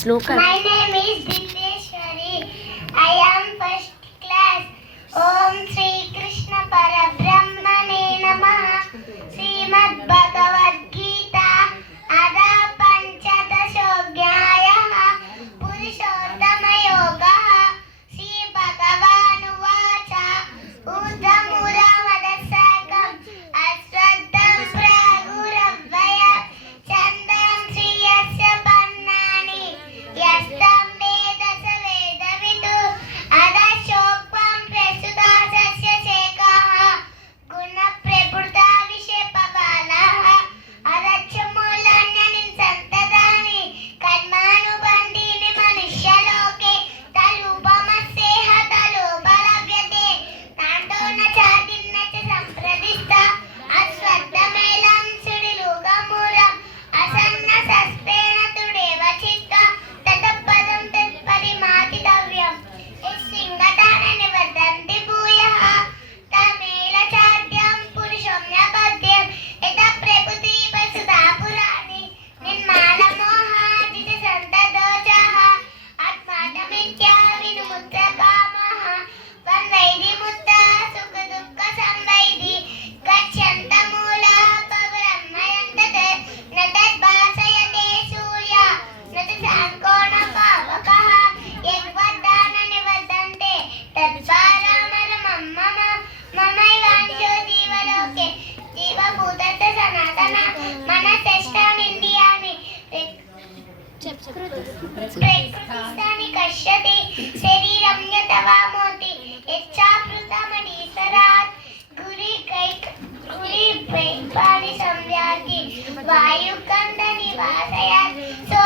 श्लोक. My name is Dilleshwari. I am first class. Om Shri Krishna Parabrahmane Namaha. Srimad Bhagavad Gita Adha Panchadashodhyayah Purushottama Yogaha. Shri Bhagavanu Vacha Uddhamura Vadasakam Aswaddham Pragurabhaya Chandam Shriyasya Pannani Yastam Vedasa Vedavidu Adashokvam Presudasasya Shekaha Guna Prabhuta Vishepavalaha Adachamulanyani Santadani Kadmanu Bandini Manushaloke Talupamasseha Talubalavyate Tantona Chadinnacha Sampradista Aswaddhamelam Sudilugamuram Asanna Saspena Tudeva Chitta Tatapadam Tatparimatitavyam Issingatana Nivadanti Bhuyaha Tamela Chadyam Purusham Nyapadyam Ita Prabhuti Vasudha Purani Nirmala Moha Jita Santa Dochaha Atmatamitya Vinumutra Kamaha Vanvaidi Mutta Sukha Dukha Samvaidi Gacchanta Mula Pavramayantate Natad Vasayate Surya Natad Sankona Pavakaha Yadvadana Nivadante Tadvaramara Mama Mamaivancho Jivaloke Jiva Bhutata Sanatana Manaseshtam Indiyani Prakritistani Kashyati Shariram Yatavamoti Yachaprutamanisarat Guri Paipani Samvyati Vayukanda Nivasayat So